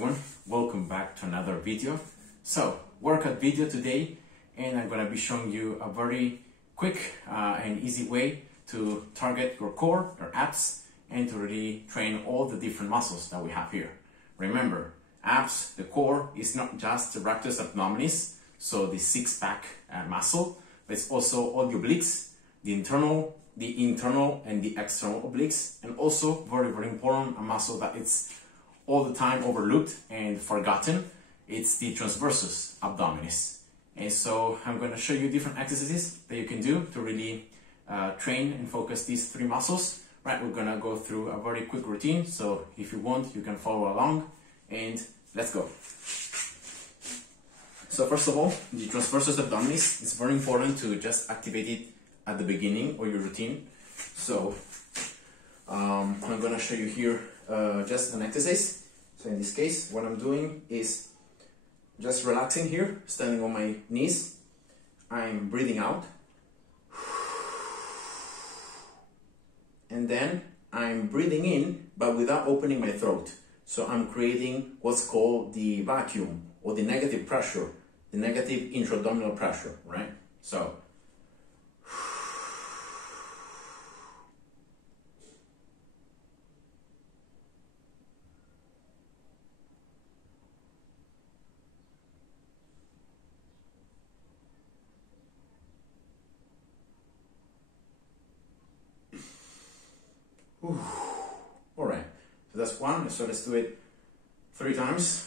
everyone, welcome back to another video. So, workout video today, and I'm gonna be showing you a very quick and easy way to target your core, your abs, and to really train all the different muscles that we have here. Remember, abs, the core, is not just the rectus abdominis, so the six-pack muscle, but it's also all the obliques, the internal and the external obliques, and also very important, a muscle that it's all the time overlooked and forgotten. It's the transversus abdominis. And so I'm going to show you different exercises that you can do to really train and focus these three muscles. Right, we're going to go through a very quick routine, so if you want, you can follow along, and let's go. So first of all, the transversus abdominis, it's very important to just activate it at the beginning of your routine. So I'm going to show you here just an exercise. So in this case, what I'm doing is just relaxing here, standing on my knees. I'm breathing out. And then I'm breathing in, but without opening my throat. So I'm creating what's called the vacuum, or the negative pressure, the negative intra-abdominal pressure, right? So all right, so that's one. So let's do it 3 times.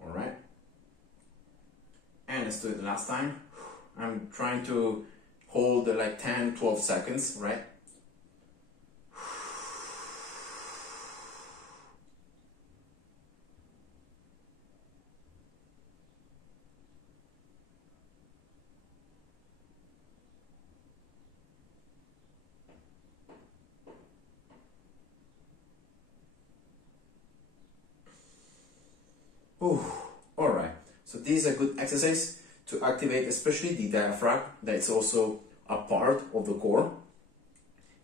All right. And let's do it the last time. I'm trying to hold like 10-12 seconds, right? All right. So this is a good exercise to activate especially the diaphragm, that's also a part of the core,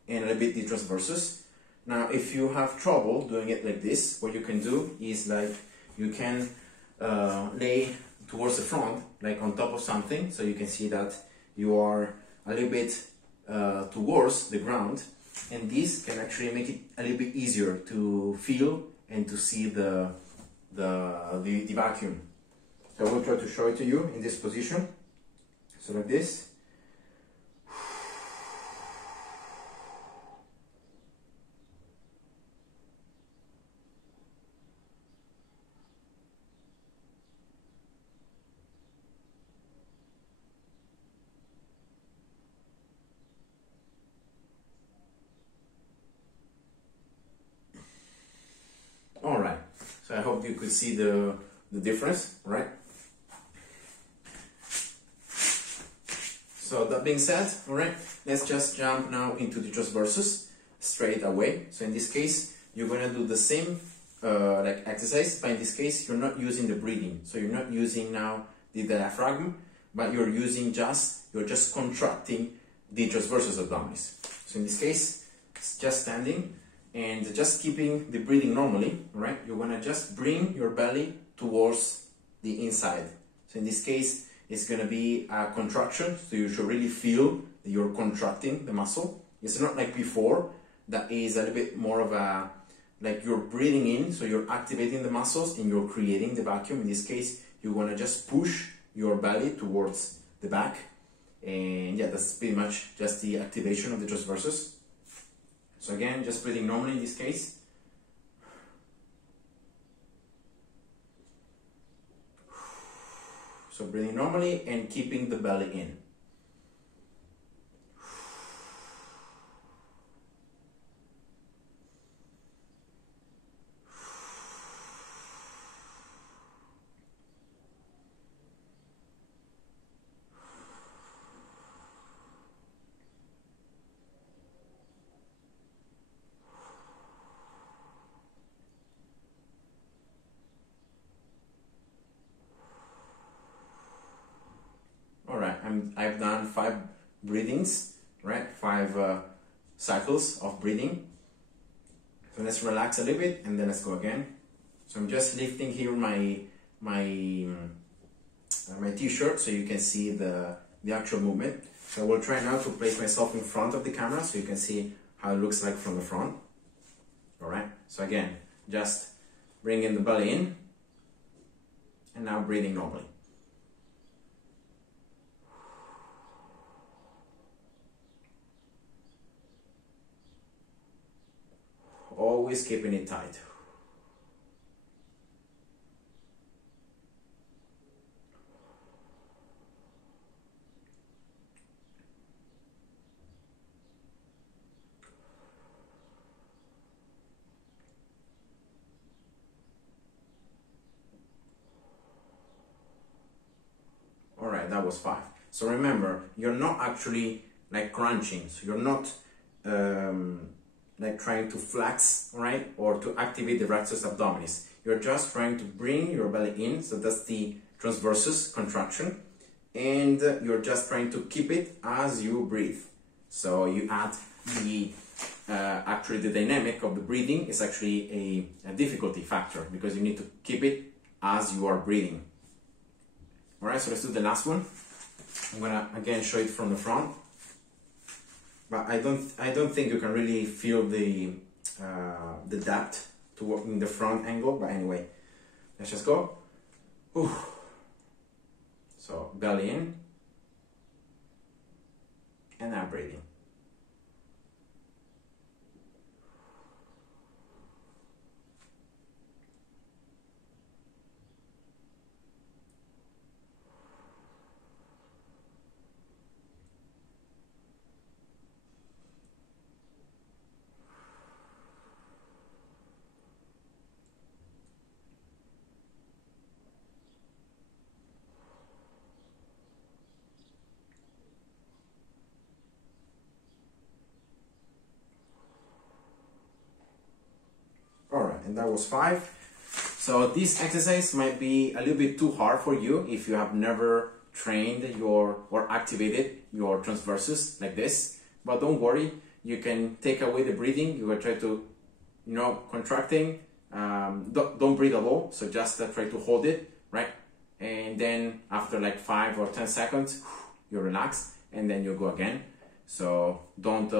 and a little bit the transversus. Now if you have trouble doing it like this, what you can do is like you can lay towards the front, like on top of something, so you can see that you are a little bit towards the ground, and this can actually make it a little bit easier to feel and to see the vacuum. So I will try to show it to you in this position. So like this. All right. So I hope you could see the difference, right? So that being said, all right, let's just jump now into the transversus straight away. So in this case, you're going to do the same like exercise, but in this case, you're not using the breathing. So you're not using now the diaphragm, but you're just contracting the transversus abdominis. So in this case, it's just standing and just keeping the breathing normally, right? You're going to just bring your belly towards the inside. So in this case, it's going to be a contraction, so you should really feel that you're contracting the muscle. It's not like before, that is a little bit more of a, like you're breathing in, so you're activating the muscles and you're creating the vacuum. In this case, you want to just push your belly towards the back. And yeah, that's pretty much just the activation of the transversus. So again, just breathing normally in this case. So breathing normally and keeping the belly in. I've done 5 breathings, right? 5 cycles of breathing. So let's relax a little bit and then let's go again. So I'm just lifting here my t-shirt so you can see the actual movement. So I will try now to place myself in front of the camera so you can see how it looks like from the front. Alright, so again, just bringing the belly in and now breathing normally. Always keeping it tight. Alright, that was 5. So remember, you're not actually like crunching, so you're not like trying to flex, right, or to activate the rectus abdominis. You're just trying to bring your belly in, so that's the transversus contraction, and you're just trying to keep it as you breathe. So you add the actually the dynamic of the breathing is actually a difficulty factor because you need to keep it as you are breathing. Alright, so let's do the last one. I'm gonna again show it from the front, but I don't think you can really feel the depth to work in the front angle. But anyway, let's just go. Ooh. So belly in, and now breathing. And that was 5. So this exercise might be a little bit too hard for you if you have never trained or activated your transversus like this. But don't worry, you can take away the breathing. You will try to, contracting. Don't breathe at all. So just try to hold it, right? And then after like 5 or 10 seconds, you relax, and then you go again. So don't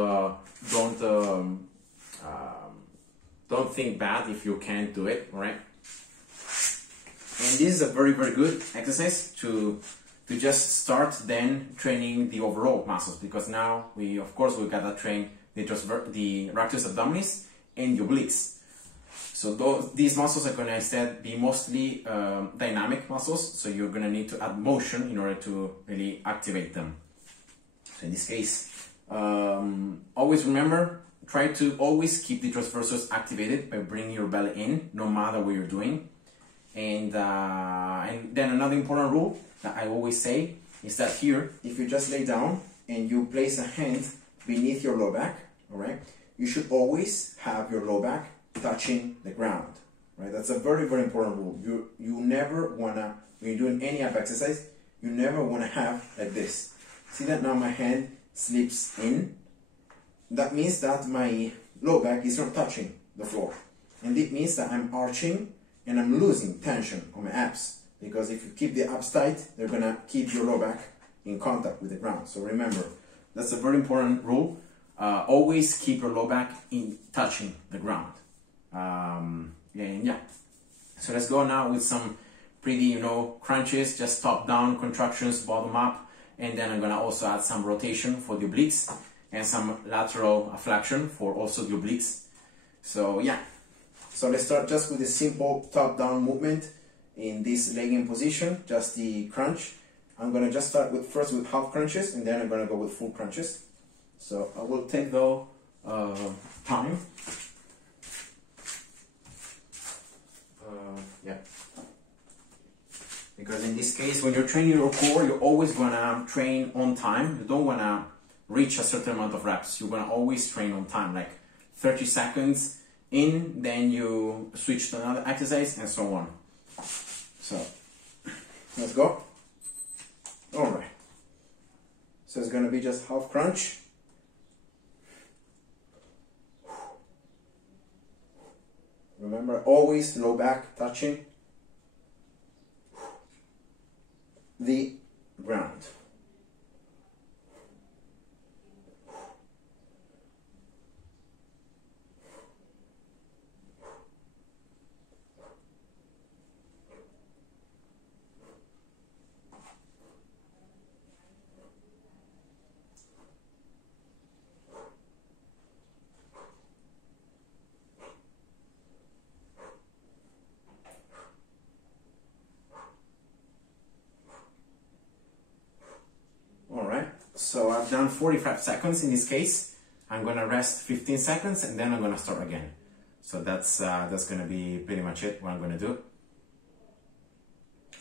think bad if you can't do it, all right? And this is a very, very good exercise to just start then training the overall muscles, because now of course we gotta train the rectus abdominis and the obliques. So these muscles are gonna instead be mostly dynamic muscles, so you're gonna need to add motion in order to really activate them. So in this case, always remember, try to always keep the transversus activated by bringing your belly in, no matter what you're doing. And then another important rule that I always say is that here, if you just lay down and you place a hand beneath your low back, all right, you should always have your low back touching the ground, right? That's a very, very important rule. You never wanna, when you're doing any ab exercise, you never wanna have like this. See that now my hand slips in? That means that my low back is not touching the floor. And it means that I'm arching and I'm losing tension on my abs. Because if you keep the abs tight, they're gonna keep your low back in contact with the ground. So remember, that's a very important rule. Always keep your low back touching the ground. And yeah. So let's go now with some pretty, crunches, just top down contractions, bottom up. And then I'm gonna also add some rotation for the obliques and some lateral flexion for also the obliques. So yeah, so let's start just with a simple top-down movement in this legging position, just the crunch. I'm gonna just start first with half crunches, and then I'm gonna go with full crunches. So I will take though time. Yeah, because in this case, when you're training your core, you're always gonna train on time. You don't wanna reach a certain amount of reps. You're gonna always train on time, like 30 seconds in, then you switch to another exercise, and so on. So let's go. All right. So it's going to be just half crunch. Remember, always low back touching the ground. So I've done 45 seconds in this case. I'm gonna rest 15 seconds and then I'm gonna start again. So that's gonna be pretty much it, what I'm gonna do.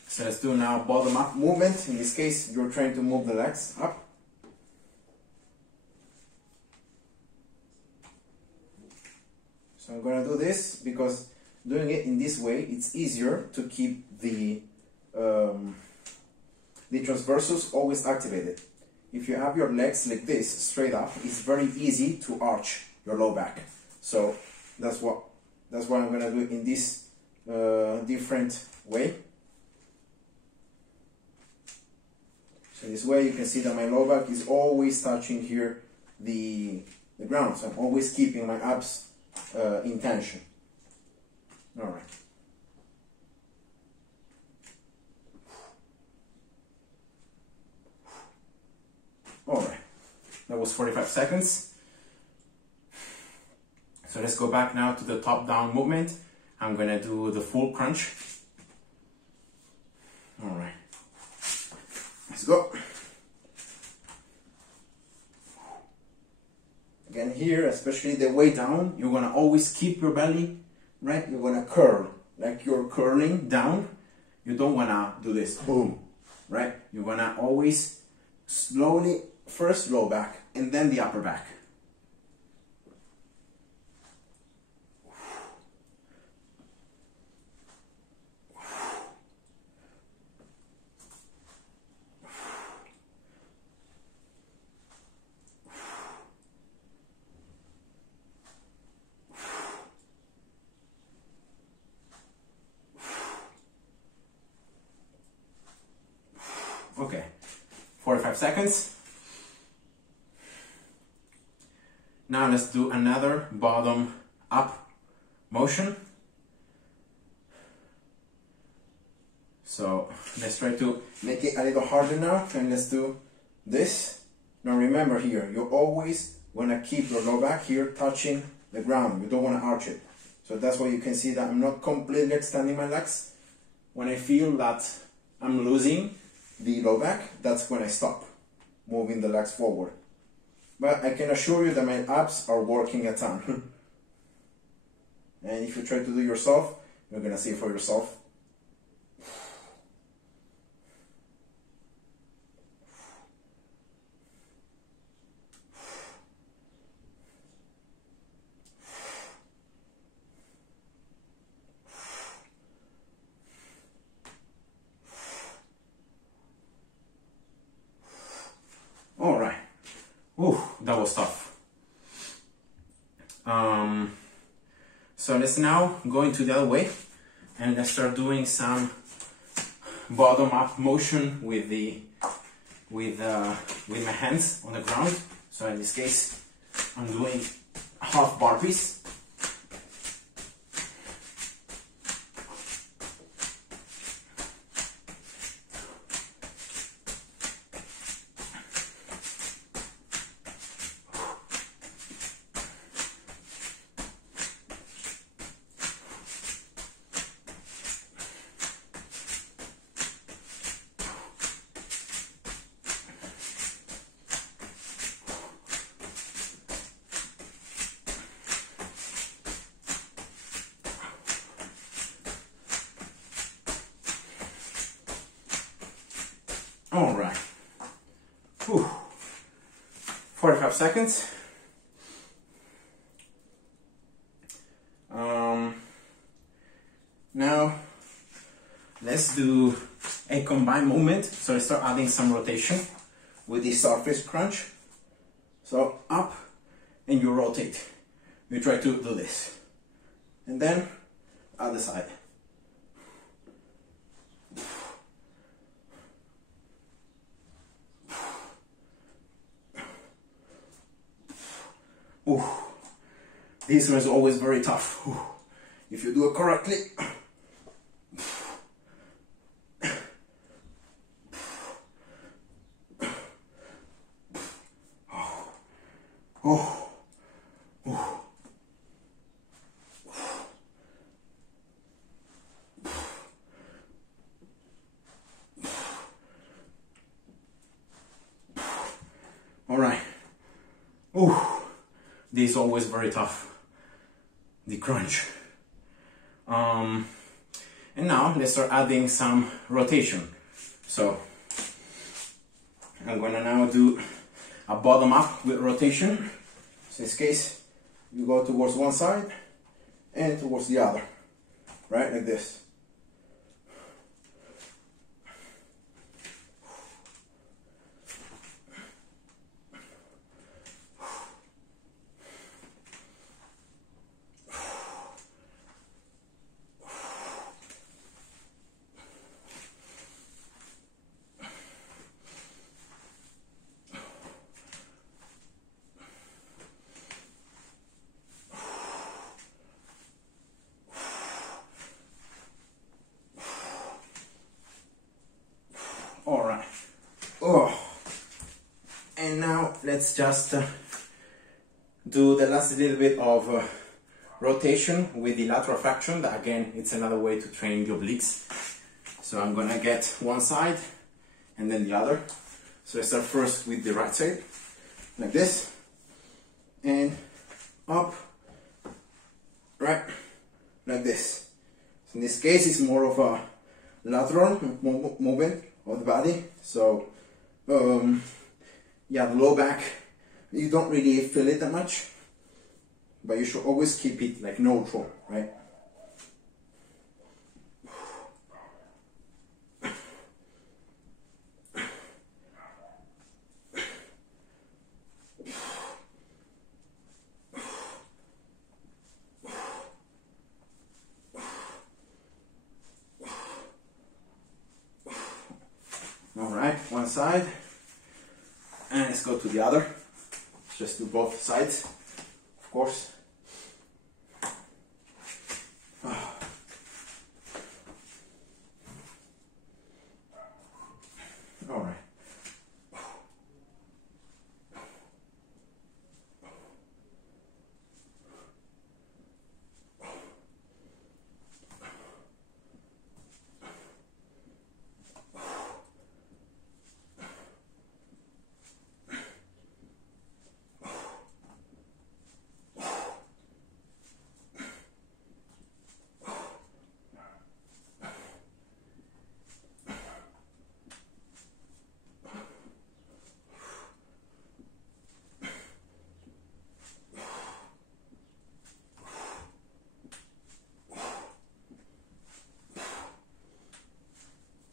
So let's do now bottom up movement. In this case, you're trying to move the legs up. So I'm gonna do this because doing it in this way, it's easier to keep the transversus always activated. If you have your legs like this, straight up, it's very easy to arch your low back. So that's what I'm gonna do in this different way. So this way you can see that my low back is always touching here the ground. So I'm always keeping my abs in tension. All right. Alright, that was 45 seconds. So let's go back now to the top-down movement. I'm gonna do the full crunch. Alright, let's go. Again here, especially the way down, you're gonna always keep your belly, right? You're gonna curl, like you're curling down. You don't wanna do this, boom, right? You're gonna always slowly, first low back and then the upper back. Okay, 45 seconds. Now let's do another bottom up motion. So let's try to make it a little harder now, and let's do this. Now remember here, you always want to keep your low back here touching the ground. You don't want to arch it. So that's why you can see that I'm not completely extending my legs. When I feel that I'm losing the low back, that's when I stop moving the legs forward. But I can assure you that my abs are working a ton. And if you try to do it yourself, you're gonna see it for yourself. All right. Ooh, that was tough. So let's now go into the other way and let's start doing some bottom up motion with my hands on the ground. So in this case, I'm doing half burpees. All right. Whew. 45 seconds. Now let's do a combined movement. So let's start adding some rotation with the surface crunch. So up, and you rotate. You try to do this. And then other side. Ooh. This one is always very tough. Ooh. If you do it correctly. Oh. Oh. All right. Oh. This is always very tough, the crunch. And now let's start adding some rotation. So I'm gonna now do a bottom up with rotation. So in this case, you go towards one side and towards the other, right, like this. All right. Oh, and now let's just do the last little bit of rotation with the lateral flexion. That again, it's another way to train the obliques. So I'm gonna get one side and then the other. So I start first with the right side, like this, and up, right, like this. So in this case, it's more of a lateral movement of the body. So yeah, the low back, you don't really feel it that much, but you should always keep it like neutral, right? Alright, one side, and let's go to the other. Let's just do both sides, of course. Alright.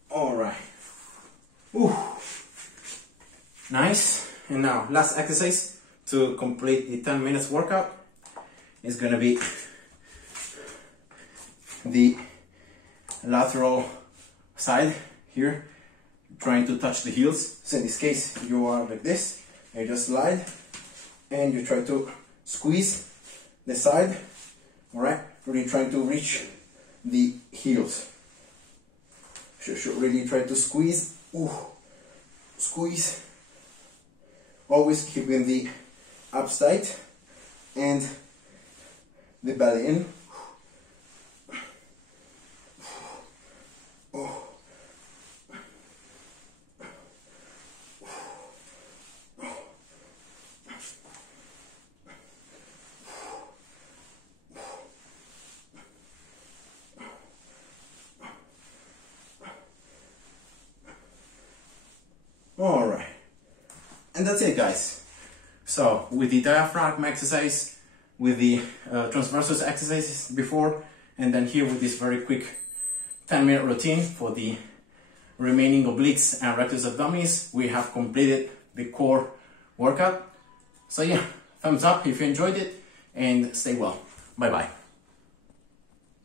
Alright. Ooh. Nice. And now, last exercise to complete the 10 minutes workout is gonna be the lateral side here, trying to touch the heels. So in this case, you are like this, and you just slide, and you try to squeeze the side, alright? Really trying to reach the heels. You should really try to squeeze, squeeze, always keeping the abs tight and the belly in. Alright, and that's it, guys. So with the diaphragm exercise, with the transversus exercises before, and then here with this very quick 10-minute routine for the remaining obliques and rectus abdominis, we have completed the core workout. So yeah, thumbs up if you enjoyed it, and stay well. Bye bye.